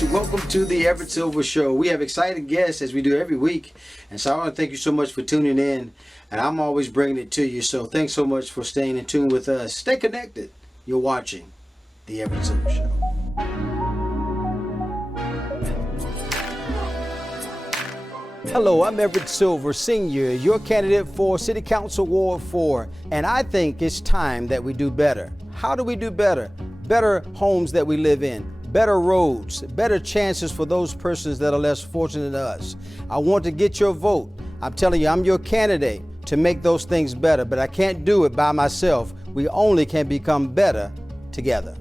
guys, welcome to the Everett Silver Show. We have exciting guests as we do every week, and so I want to thank you so much for tuning in, and I'm always bringing it to you, so thanks so much for staying in tune with us. Stay connected. You're watching the Everett Silver Show. Hello, I'm Everett Silver Sr., your candidate for City Council Ward 4, and I think it's time that we do better. How do we do better? Better homes that we live in, better roads, better chances for those persons that are less fortunate than us. I want to get your vote. I'm telling you, I'm your candidate to make those things better, but I can't do it by myself. We only can become better together.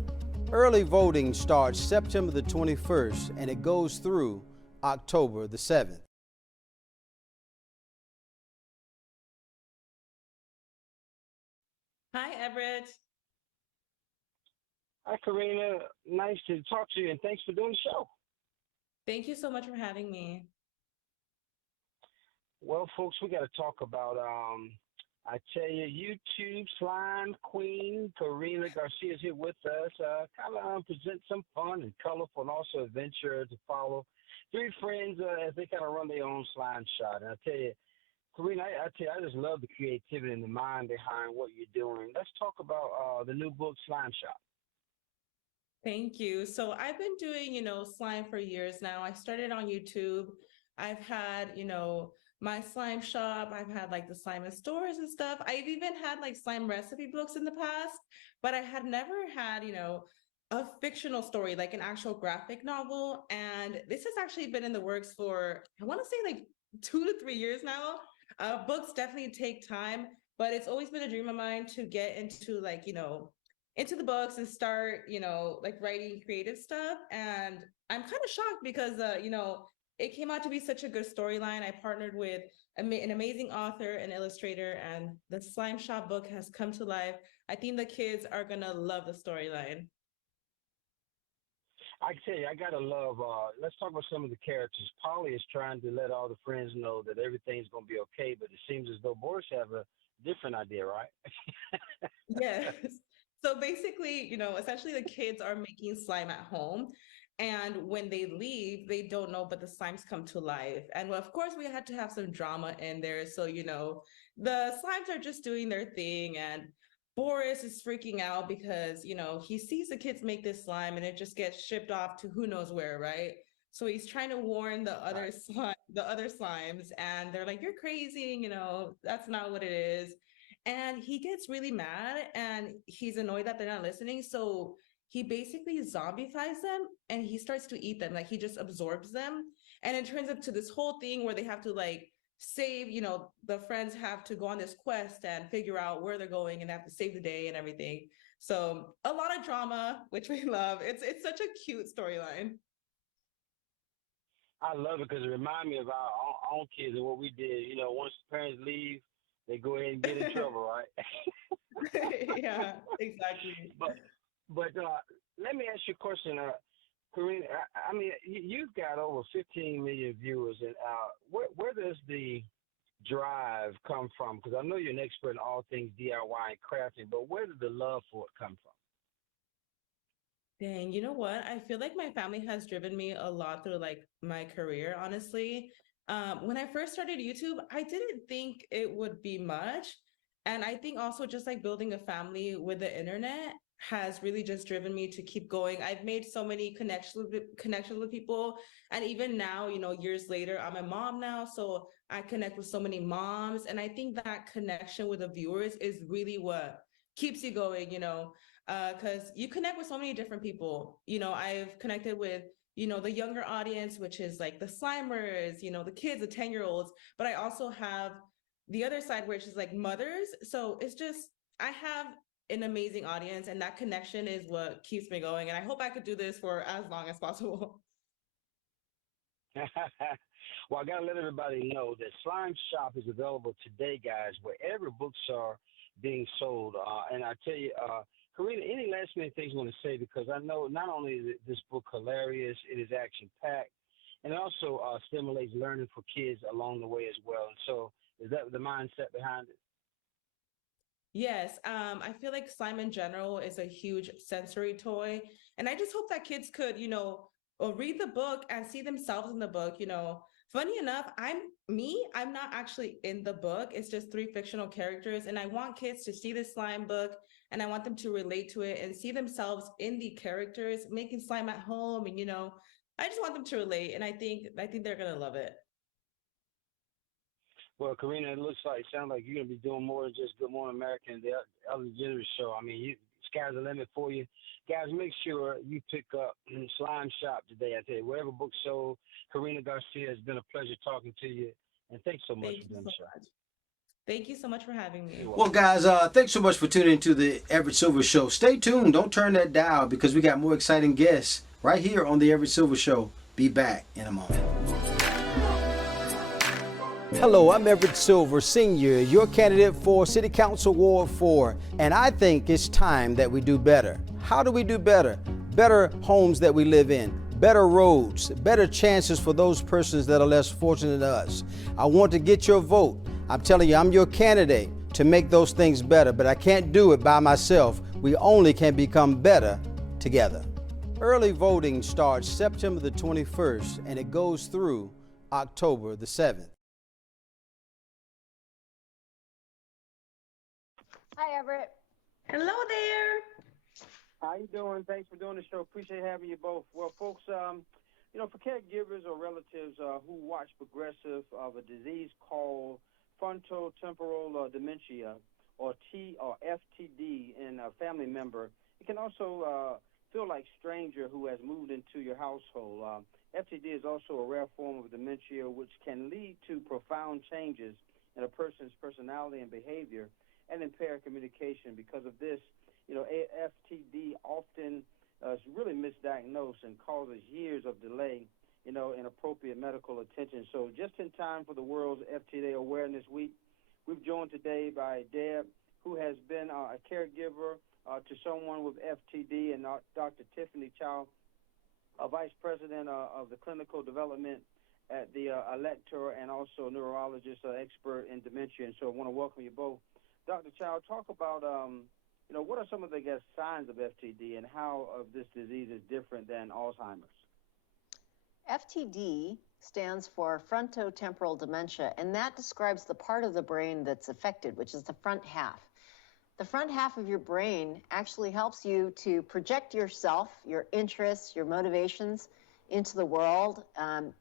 Early voting starts September the 21st, and it goes through October the 7th. Hi, Everett. Hi, Karina. Nice to talk to you, and thanks for doing the show. Thank you so much for having me. Well, folks, we got to talk about, I tell you, YouTube slime queen Karina Garcia is here with us. Kind of present some fun and colorful and also adventure to follow. Three friends as they kind of run their own slime shop. And I tell you, Karina, I tell you, I just love the creativity and the mind behind what you're doing. Let's talk about the new book, Slime Shop. Thank you. So I've been doing, slime for years now. I started on YouTube. I've had, my slime shop. I've had like the slime in stores and stuff. I've even had like slime recipe books in the past, but I had never had, a fictional story, like an actual graphic novel. And this has actually been in the works for, I want to say like 2 to 3 years now. Books definitely take time, but it's always been a dream of mine to get into like, into the books and start, like writing creative stuff. And I'm kind of shocked because, it came out to be such a good storyline. I partnered with an amazing author and illustrator, and the Slime Shop book has come to life. I think the kids are going to love the storyline. I tell you, I gotta love. Let's talk about some of the characters. Polly is trying to let all the friends know that everything's gonna be okay, but it seems as though Boris have a different idea, right? Yes. So basically, essentially the kids are making slime at home. And when they leave, they don't know, but the slimes come to life. And well, of course, we had to have some drama in there. So, the slimes are just doing their thing. And Boris is freaking out because, he sees the kids make this slime and it just gets shipped off to who knows where, right? So he's trying to warn Right. the other slimes, and they're like, "You're crazy, that's not what it is." And he gets really mad and he's annoyed that they're not listening. So he basically zombifies them and he starts to eat them. Like he just absorbs them. And it turns up to this whole thing where they have to like save, the friends have to go on this quest and figure out where they're going and they have to save the day and everything. So a lot of drama, which we love. It's such a cute storyline. I love it because it reminds me of our own kids and what we did. Once the parents leave, they go ahead and get in trouble, right? Yeah, exactly. but but let me ask you a question, Karina. I mean, you've got over 15 million viewers, and where does the drive come from? Because I know you're an expert in all things DIY and crafting, but where did the love for it come from? Dang, you know what? I feel like my family has driven me a lot through like my career, honestly. When I first started YouTube, I didn't think it would be much. And I think also just like building a family with the internet has really just driven me to keep going. I've made so many connections with people. And even now, years later, I'm a mom now. So I connect with so many moms. And I think that connection with the viewers is really what keeps you going, because you connect with so many different people. I've connected with, the younger audience, which is like the Slimers, the kids, the 10-year-olds, but I also have the other side, which is like mothers. So it's just, I have an amazing audience, and that connection is what keeps me going. And I hope I could do this for as long as possible. Well, I got to let everybody know that Slime Shop is available today, guys, wherever books are being sold. And I tell you, Karina, any last minute things you want to say? Because I know not only is this book hilarious, it is action packed, and it also stimulates learning for kids along the way as well. And so, is that the mindset behind it? Yes, I feel like slime in general is a huge sensory toy. And I just hope that kids could, or read the book and see themselves in the book. Funny enough, I'm not actually in the book. It's just three fictional characters. And I want kids to see this slime book and I want them to relate to it and see themselves in the characters, making slime at home. And, I just want them to relate. And I think they're going to love it. Well, Karina, sounds like you're gonna be doing more than just Good Morning America and the Ellen DeGeneres show. I mean, sky's the limit for you, guys. Make sure you pick up Slime Shop today. I tell you, wherever books sold. Karina Garcia, has been a pleasure talking to you, and thanks so much Thank for you doing so the show. much. Thank you so much for having me. Well, guys, thanks so much for tuning into the Everett Silver Show. Stay tuned. Don't turn that dial because we got more exciting guests right here on the Everett Silver Show. Be back in a moment. Hello, I'm Everett Silver, Sr., your candidate for City Council Ward 4, and I think it's time that we do better. How do we do better? Better homes that we live in, better roads, better chances for those persons that are less fortunate than us. I want to get your vote. I'm telling you, I'm your candidate to make those things better, but I can't do it by myself. We only can become better together. Early voting starts September the 21st, and it goes through October the 7th. Hi, Everett. Hello there. How you doing? Thanks for doing the show. Appreciate having you both. Well, folks, for caregivers or relatives who watch progressive of a disease called frontotemporal dementia, or FTD, in a family member, it can also feel like stranger who has moved into your household. FTD is also a rare form of dementia which can lead to profound changes in a person's personality and behavior and impair communication. Because of this, FTD often is really misdiagnosed and causes years of delay, in appropriate medical attention. So just in time for the World's FTD Awareness Week, we've joined today by Deb, who has been a caregiver to someone with FTD, and Dr. Tiffany Chow, a vice president of the clinical development at the Elector, and also neurologist, expert in dementia. And so I want to welcome you both. Dr. Chow, talk about, what are some of the signs of FTD and how this disease is different than Alzheimer's? FTD stands for frontotemporal dementia, and that describes the part of the brain that's affected, which is the front half. The front half of your brain actually helps you to project yourself, your interests, your motivations into the world.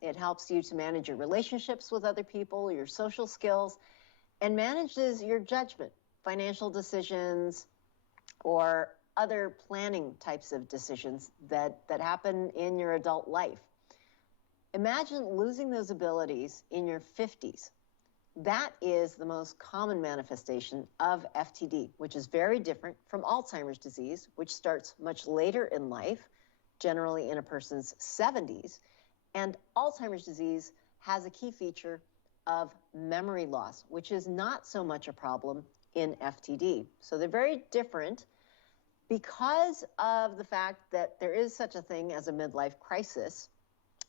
It helps you to manage your relationships with other people, your social skills, and manages your judgment, financial decisions, or other planning types of decisions that happen in your adult life. Imagine losing those abilities in your 50s. That is the most common manifestation of FTD, which is very different from Alzheimer's disease, which starts much later in life, generally in a person's 70s. And Alzheimer's disease has a key feature of memory loss, which is not so much a problem in FTD. So they're very different because of the fact that there is such a thing as a midlife crisis.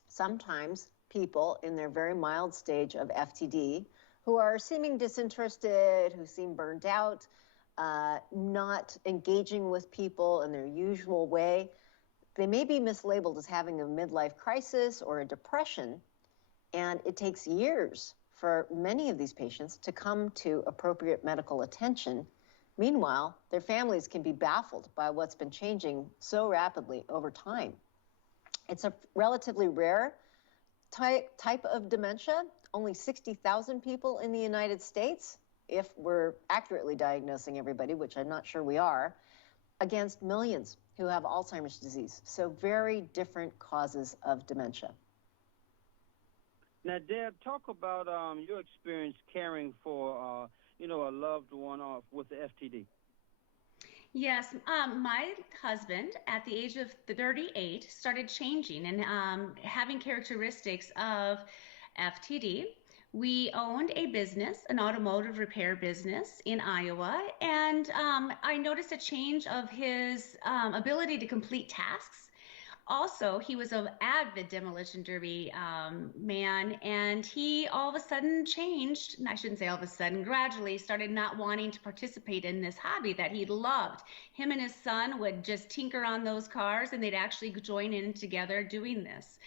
Sometimes people in their very mild stage of FTD who are seeming disinterested, who seem burned out, not engaging with people in their usual way, they may be mislabeled as having a midlife crisis or a depression, and it takes years for many of these patients to come to appropriate medical attention. Meanwhile, their families can be baffled by what's been changing so rapidly over time. It's a relatively rare type of dementia. Only 60,000 people in the United States, if we're accurately diagnosing everybody, which I'm not sure we are, against millions who have Alzheimer's disease. So very different causes of dementia. Now, Deb, talk about your experience caring for, a loved one with the FTD. Yes, my husband, at the age of 38, started changing and having characteristics of FTD. We owned a business, an automotive repair business in Iowa, and I noticed a change of his ability to complete tasks. Also, he was an avid demolition derby man, and he all of a sudden changed. And I shouldn't say all of a sudden, gradually started not wanting to participate in this hobby that he loved. Him and his son would just tinker on those cars, and they'd actually join in together doing this.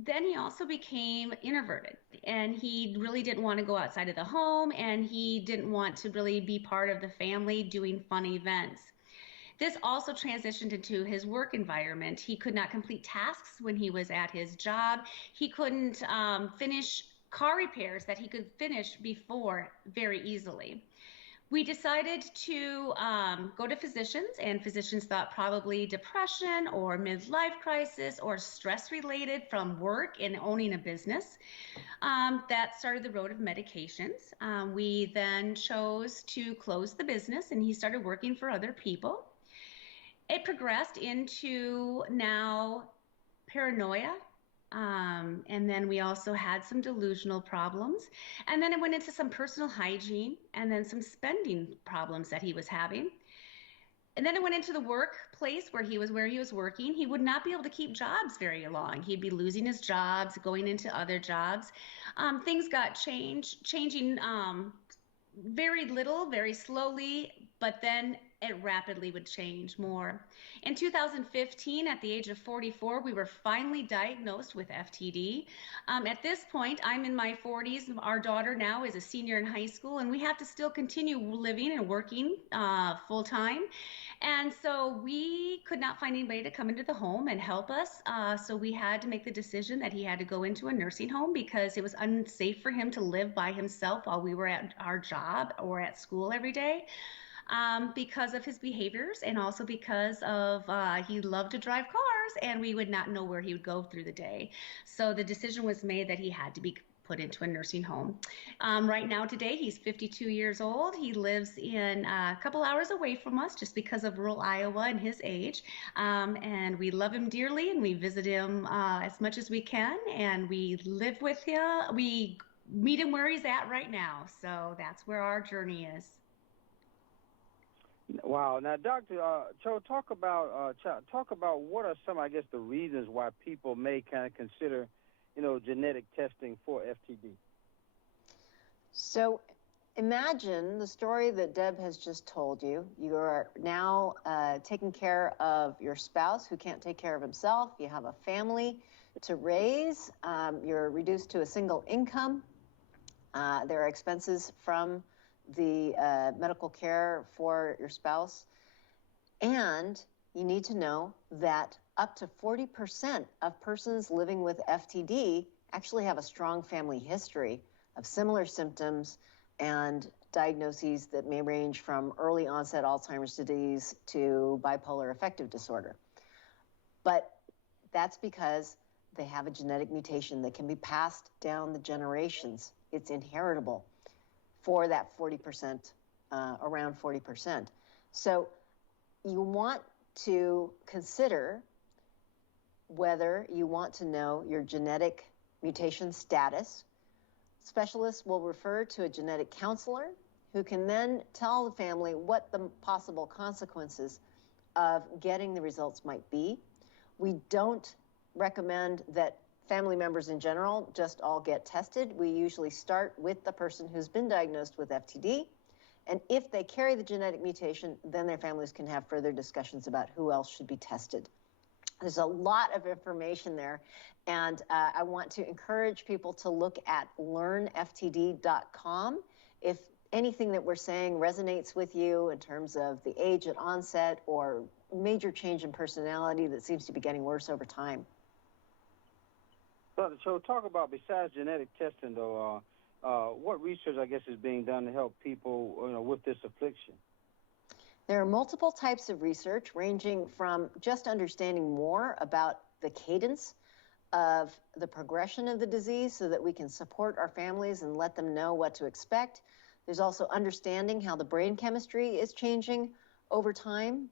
Then he also became introverted, and he really didn't want to go outside of the home, and he didn't want to really be part of the family doing fun events. This also transitioned into his work environment. He could not complete tasks when he was at his job. He couldn't finish car repairs that he could finish before very easily. We decided to go to physicians, and physicians thought probably depression or midlife crisis or stress related from work and owning a business. That started the road of medications. We then chose to close the business, and he started working for other people. It progressed into now paranoia. And then we also had some delusional problems. And then it went into some personal hygiene and then some spending problems that he was having. And then it went into the workplace where he was working. He would not be able to keep jobs very long. He'd be losing his jobs, going into other jobs. Things got changing very little, very slowly, but then it rapidly would change more. In 2015, at the age of 44, we were finally diagnosed with FTD. At this point, I'm in my 40s. Our daughter now is a senior in high school, and we have to still continue living and working full time. And so we could not find anybody to come into the home and help us. So we had to make the decision that he had to go into a nursing home because it was unsafe for him to live by himself while we were at our job or at school every day. Because of his behaviors and also because of he loved to drive cars, and we would not know where he would go through the day. So the decision was made that he had to be put into a nursing home. Right now today, he's 52 years old. He lives in a couple hours away from us just because of rural Iowa and his age. And we love him dearly, and we visit him as much as we can, and we live with him. We meet him where he's at right now. So that's where our journey is. Wow. Now, Dr. Cho, talk about what are some, I guess, the reasons why people may kind of consider, genetic testing for FTD. So imagine the story that Deb has just told you. You are now taking care of your spouse who can't take care of himself. You have a family to raise. You're reduced to a single income. There are expenses from the medical care for your spouse. And you need to know that up to 40% of persons living with FTD actually have a strong family history of similar symptoms and diagnoses that may range from early onset Alzheimer's disease to bipolar affective disorder. But that's because they have a genetic mutation that can be passed down the generations. It's inheritable for that 40%, around 40%. So you want to consider whether you want to know your genetic mutation status. Specialists will refer to a genetic counselor who can then tell the family what the possible consequences of getting the results might be. We don't recommend that family members in general just all get tested. We usually start with the person who's been diagnosed with FTD. And if they carry the genetic mutation, then their families can have further discussions about who else should be tested. There's a lot of information there. And I want to encourage people to look at learnftd.com. If anything that we're saying resonates with you in terms of the age at onset or major change in personality that seems to be getting worse over time. So talk about, besides genetic testing, though, what research, I guess, is being done to help people with this affliction? There are multiple types of research ranging from just understanding more about the cadence of the progression of the disease so that we can support our families and let them know what to expect. There's also understanding how the brain chemistry is changing over time.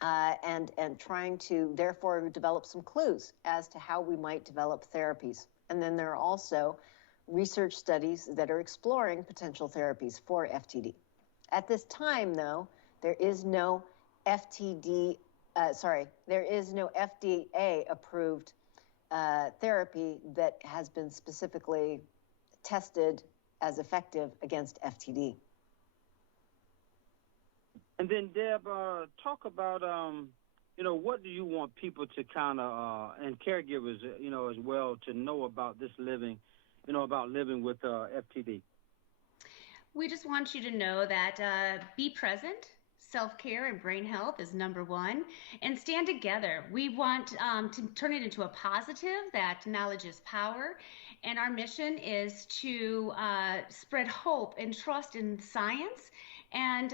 And trying to therefore develop some clues as to how we might develop therapies. And then there are also research studies that are exploring potential therapies for FTD. At this time, though, there is no FTD there is no FDA-approved therapy that has been specifically tested as effective against FTD. And then, Deb, talk about, what do you want people to kind of, and caregivers, as well, to know about this living, about living with FTD? We just want you to know that be present. Self-care and brain health is number one, and stand together. We want to turn it into a positive, that knowledge is power, and our mission is to spread hope and trust in science. And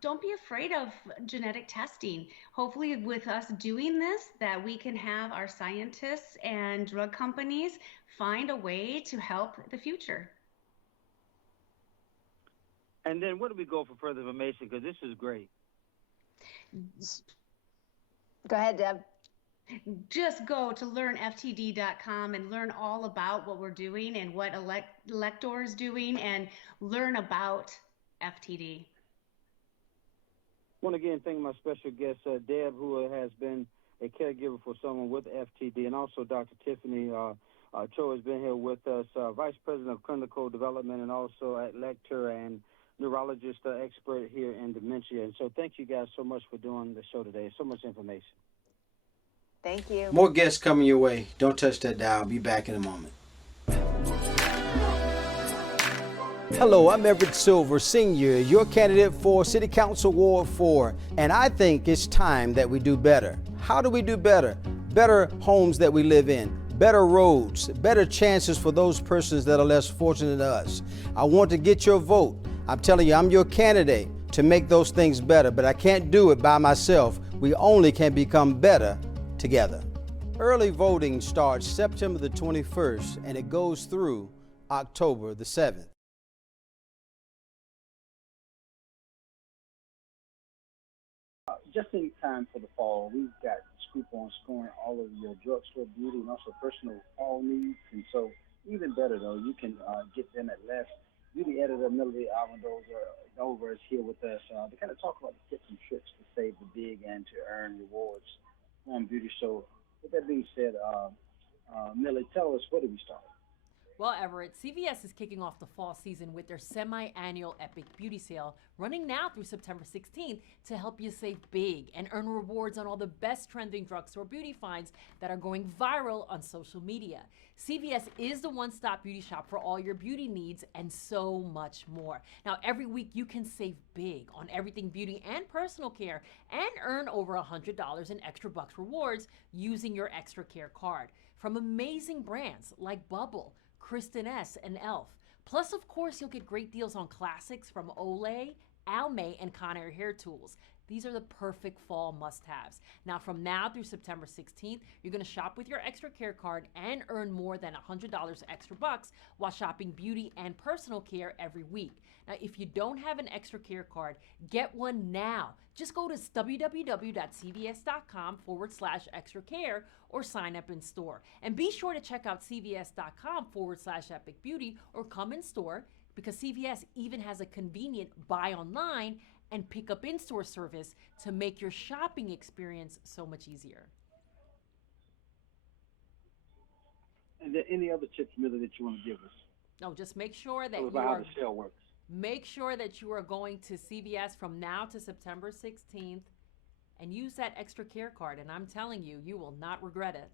don't be afraid of genetic testing. Hopefully with us doing this, that we can have our scientists and drug companies find a way to help the future. And then where do we go for further information? Because this is great. Go ahead, Deb. Just go to learnftd.com and learn all about what we're doing and what Elector is doing, and learn about FTD. Want to again thank my special guest, Deb, who has been a caregiver for someone with FTD, and also Dr. Tiffany Cho has been here with us, Vice President of Clinical Development, and also at lecturer and neurologist expert here in dementia. And so thank you guys so much for doing the show today. So much information. Thank you. More guests coming your way. Don't touch that dial. I'll be back in a moment. Hello, I'm Everett Silver, Sr., your candidate for City Council Ward 4, and I think it's time that we do better. How do we do better? Better homes that we live in, better roads, better chances for those persons that are less fortunate than us. I want to get your vote. I'm telling you, I'm your candidate to make those things better, but I can't do it by myself. We only can become better together. Early voting starts September the 21st, and it goes through October the 7th. Just in time for the fall, we've got a scoop on scoring all of your drugstore beauty and also personal fall needs. And so even better, though, you can get them at less. Beauty editor Melody Almodovar is here with us to kind of talk about the tips and tricks to save the big and to earn rewards on beauty. So with that being said, Millie, tell us, where do we start? Well, Everett, CVS is kicking off the fall season with their semi-annual Epic Beauty Sale, running now through September 16th to help you save big and earn rewards on all the best trending drugstore beauty finds that are going viral on social media. CVS is the one-stop beauty shop for all your beauty needs and so much more. Now, every week you can save big on everything beauty and personal care and earn over $100 in extra bucks rewards using your Extra Care card from amazing brands like Bubble, Kristen S, and e.l.f. Plus, of course, you'll get great deals on classics from Olay, Almay, and Conair Hair Tools. These are the perfect fall must-haves. Now, from now through September 16th, you're going to shop with your Extra Care card and earn more than $100 extra bucks while shopping beauty and personal care every week. Now, if you don't have an Extra Care card, get one now. Just go to www.cvs.com/extra care or sign up in store. And be sure to check out cvs.com/epic beauty or come in store, because CVS even has a convenient buy online and pick up in-store service to make your shopping experience so much easier. And there any other tips, Millie, that you want to give us? No, just make sure that how the sale works. Make sure that you are going to CVS from now to September 16th and use that Extra Care card. And I'm telling you, you will not regret it.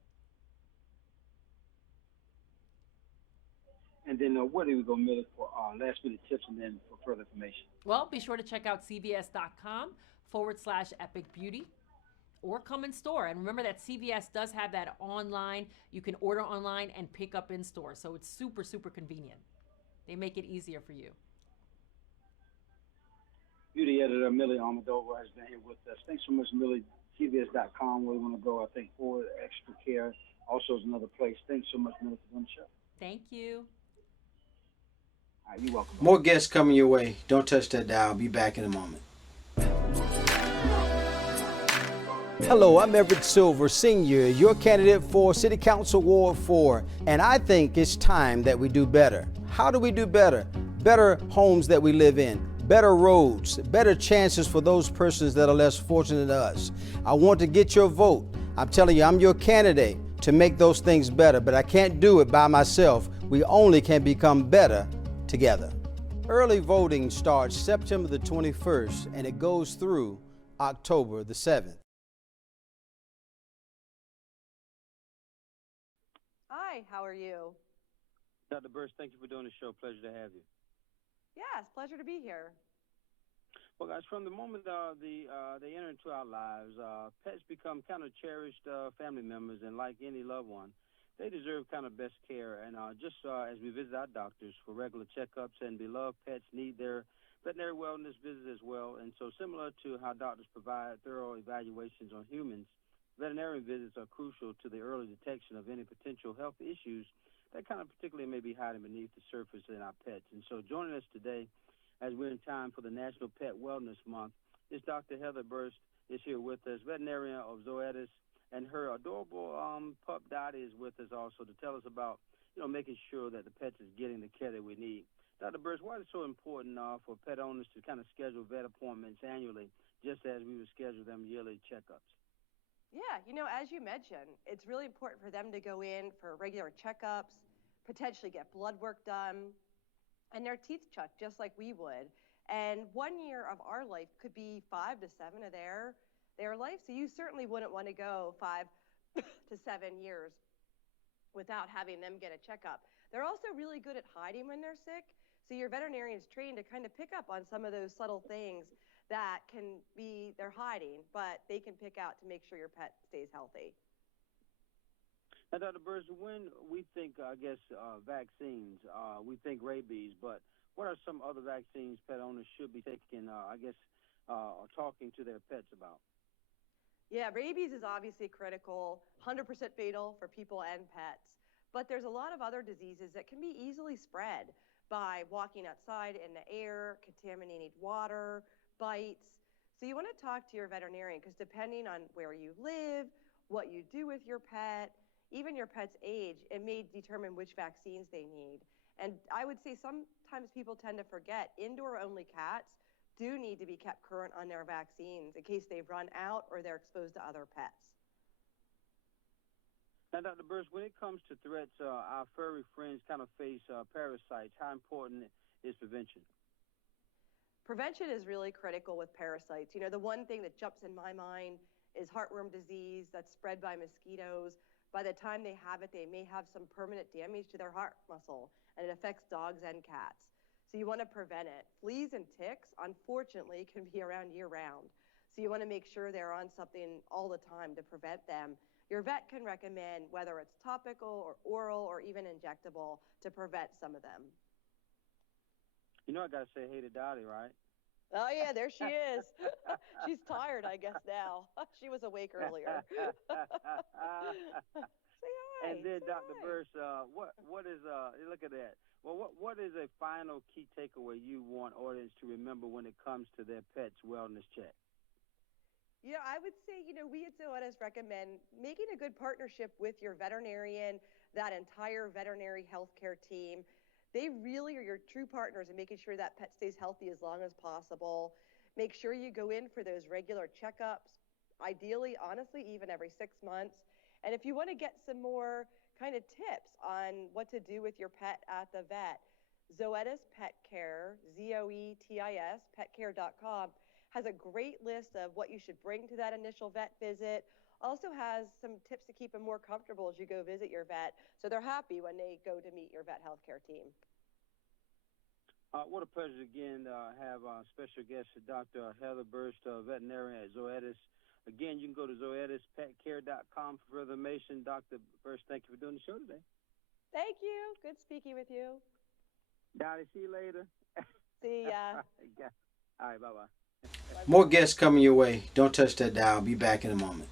And then where do we go, Millie, for last minute tips and then for further information? Well, be sure to check out cvs.com/epic beauty or come in store. And remember that CVS does have that online. You can order online and pick up in store. So it's super, super convenient. They make it easier for you. Beauty editor Millie Almodovar has been here with us. Thanks so much, Millie. CVS.com, where we want to go, I think, for Extra Care. Also is another place. Thanks so much, Millie, for doing the show. Thank you. All right, you're welcome. More guests coming your way. Don't touch that dial. I'll be back in a moment. Hello, I'm Everett Silver, Sr., your candidate for City Council Ward 4, and I think it's time that we do better. How do we do better? Better homes that we live in, better roads, better chances for those persons that are less fortunate than us. I want to get your vote. I'm telling you, I'm your candidate to make those things better, but I can't do it by myself. We only can become better together. Early voting starts September the 21st and it goes through October the 7th. Hi, how are you? Dr. Berst, thank you for doing the show. Pleasure to have you. Yes, pleasure to be here. Well, guys, from the moment they enter into our lives, pets become kind of cherished family members, and like any loved one, they deserve kind of best care. And just as we visit our doctors for regular checkups, and beloved pets need their veterinary wellness visits as well. And so similar to how doctors provide thorough evaluations on humans, veterinarian visits are crucial to the early detection of any potential health issues that kind of particularly may be hiding beneath the surface in our pets. And so joining us today, as we're in time for the National Pet Wellness Month, is Dr. Heather Berst is here with us, veterinarian of Zoetis, and her adorable pup Dottie is with us also to tell us about, making sure that the pets is getting the care that we need. Dr. Berst, why is it so important for pet owners to kind of schedule vet appointments annually, just as we would schedule them yearly checkups? Yeah, as you mentioned, it's really important for them to go in for regular checkups, potentially get blood work done, and their teeth checked just like we would. And 1 year of our life could be 5 to 7 of their life. So you certainly wouldn't want to go 5 to 7 years without having them get a checkup. They're also really good at hiding when they're sick. So your veterinarian's trained to kind of pick up on some of those subtle things that can be they're hiding, but they can pick out to make sure your pet stays healthy. Now, Dr. Berst, when we think, vaccines, we think rabies, but what are some other vaccines pet owners should be taking, talking to their pets about? Yeah, rabies is obviously critical, 100% fatal for people and pets. But there's a lot of other diseases that can be easily spread by walking outside in the air, contaminated water, bites. So you want to talk to your veterinarian because depending on where you live, what you do with your pet, even your pet's age, it may determine which vaccines they need. And I would say sometimes people tend to forget indoor-only cats do need to be kept current on their vaccines in case they've run out or they're exposed to other pets. Now, Dr. Berst, when it comes to threats, our furry friends kind of face parasites. How important is prevention? Prevention is really critical with parasites. The one thing that jumps in my mind is heartworm disease that's spread by mosquitoes. By the time they have it, they may have some permanent damage to their heart muscle, and it affects dogs and cats. So you want to prevent it. Fleas and ticks, unfortunately, can be around year-round. So you want to make sure they're on something all the time to prevent them. Your vet can recommend whether it's topical or oral or even injectable to prevent some of them. I got to say hey to Dottie, right? Oh, yeah, there she is. She's tired, I guess, now. She was awake earlier. Say hi. And then, Dr. Hi. Berst, what is, look at that. Well, what is a final key takeaway you want audience to remember when it comes to their pet's wellness check? I would say, we at Zoetis recommend making a good partnership with your veterinarian, that entire veterinary healthcare team. They really are your true partners in making sure that pet stays healthy as long as possible. Make sure you go in for those regular checkups, ideally, honestly, even every 6 months. And if you want to get some more kind of tips on what to do with your pet at the vet, Zoetis Pet Care, Zoetis, petcare.com, has a great list of what you should bring to that initial vet visit. Also has some tips to keep them more comfortable as you go visit your vet, so they're happy when they go to meet your vet healthcare team. What a pleasure again to have special guest Dr. Heather Berst, veterinarian at Zoetis. Again, you can go to zoetispetcare.com for further information. Dr. Berst, thank you for doing the show today. Thank you. Good speaking with you. Dottie, see you later. See ya. All right, bye-bye. More guests coming your way. Don't touch that dial. I'll be back in a moment.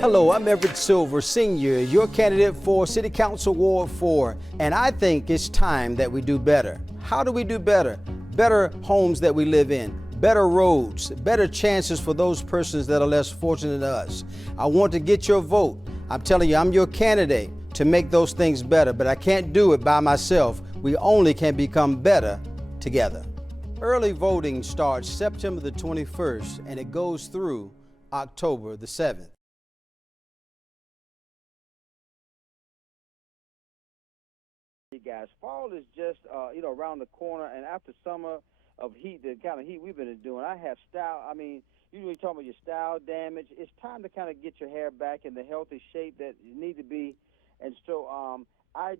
Hello, I'm Everett Silver, Sr., your candidate for City Council Ward 4, and I think it's time that we do better. How do we do better? Better homes that we live in, better roads, better chances for those persons that are less fortunate than us. I want to get your vote. I'm telling you, I'm your candidate to make those things better, but I can't do it by myself. We only can become better together. Early voting starts September the 21st and it goes through October the 7th. Hey guys, fall is just around the corner, and after summer of heat, the kind of heat we've been doing, I have style. I mean, usually talking about your style damage. It's time to kind of get your hair back in the healthy shape that you need to be. And so I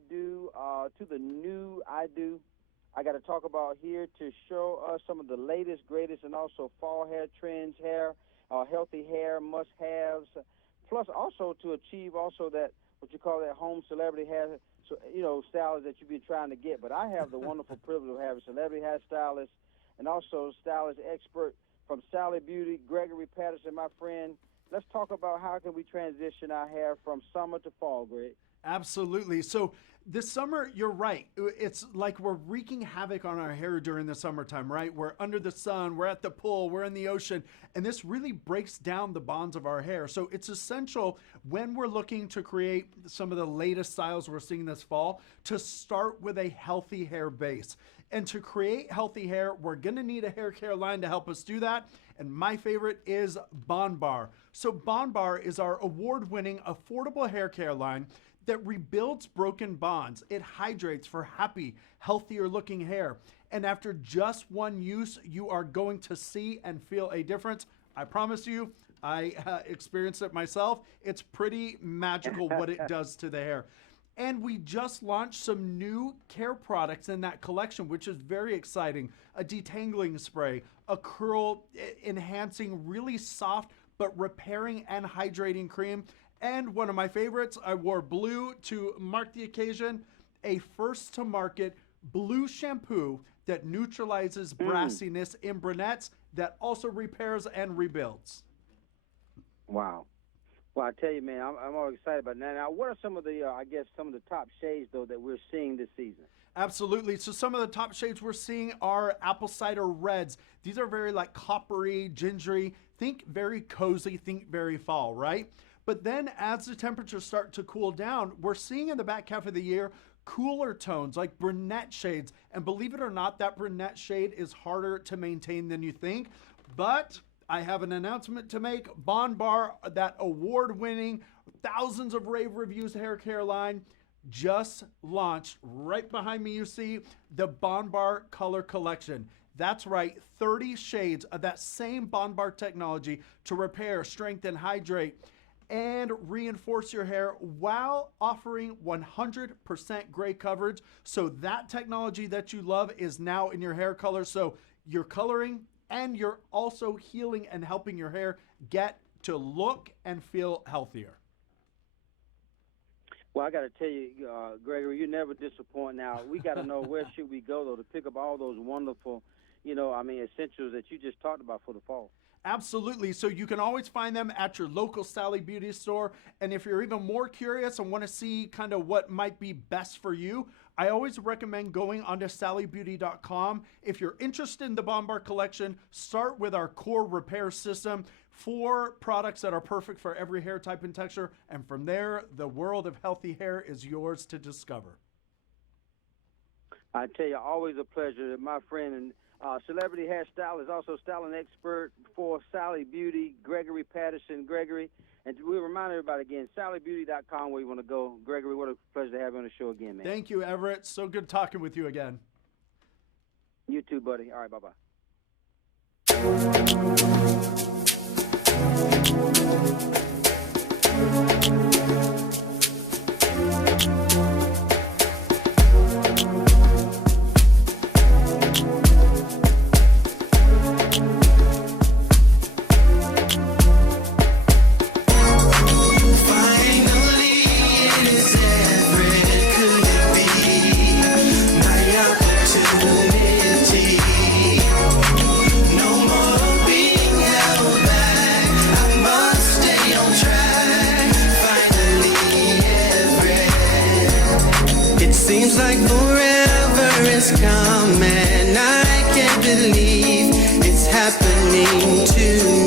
got to talk about here to show us some of the latest, greatest, and also fall hair trends, healthy hair must-haves, plus also to achieve also that what you call that home celebrity hair, styles that you've been trying to get. But I have the wonderful privilege of having a celebrity hairstylist and also stylist expert from Sally Beauty, Gregory Patterson, my friend. Let's talk about how can we transition our hair from summer to fall, Greg. Absolutely. So this summer, you're right. It's like we're wreaking havoc on our hair during the summertime, right? We're under the sun, we're at the pool, we're in the ocean, and this really breaks down the bonds of our hair. So it's essential when we're looking to create some of the latest styles we're seeing this fall to start with a healthy hair base. And to create healthy hair, we're gonna need a hair care line to help us do that. And my favorite is Bondbar. So Bondbar is our award-winning affordable hair care line that rebuilds broken bonds. It hydrates for happy, healthier looking hair. And after just one use, you are going to see and feel a difference. I promise you, I experienced it myself. It's pretty magical what it does to the hair. And we just launched some new care products in that collection, which is very exciting. A detangling spray, a curl enhancing, really soft, but repairing and hydrating cream. And one of my favorites, I wore blue to mark the occasion, a first to market blue shampoo that neutralizes brassiness in brunettes that also repairs and rebuilds. Wow. Well, I tell you, man, I'm all excited about that. Now, what are some of the, some of the top shades, though, that we're seeing this season? Absolutely. So some of the top shades we're seeing are apple cider reds. These are very like coppery, gingery. Think very cozy, think very fall, right? But then as the temperatures start to cool down, we're seeing in the back half of the year cooler tones like brunette shades. And believe it or not, that brunette shade is harder to maintain than you think. But I have an announcement to make. Bondbar, that award-winning, thousands of rave reviews hair care line, just launched. Right behind me, you see the Bondbar Color Collection. That's right, 30 shades of that same Bondbar technology to repair, strengthen, hydrate, and reinforce your hair while offering 100% gray coverage. So that technology that you love is now in your hair color. So you're coloring and you're also healing and helping your hair get to look and feel healthier. Well, I got to tell you, Gregory, you never disappoint. Now, we got to know where should we go, though, to pick up all those wonderful, essentials that you just talked about for the fall. Absolutely. So you can always find them at your local Sally Beauty store. And if you're even more curious and want to see kind of what might be best for you, I always recommend going onto sallybeauty.com. If you're interested in the Bondbar collection, start with our core repair system. 4 products that are perfect for every hair type and texture. And from there, the world of healthy hair is yours to discover. I tell you, always a pleasure. My friend and celebrity hairstylist, also styling expert for Sally Beauty, Gregory Patterson. Gregory, and we'll remind everybody again, sallybeauty.com, where you want to go. Gregory, what a pleasure to have you on the show again, man. Thank you, Everett. So good talking with you again. You too, buddy. All right, bye-bye. Seems like forever is coming. I can't believe it's happening to me.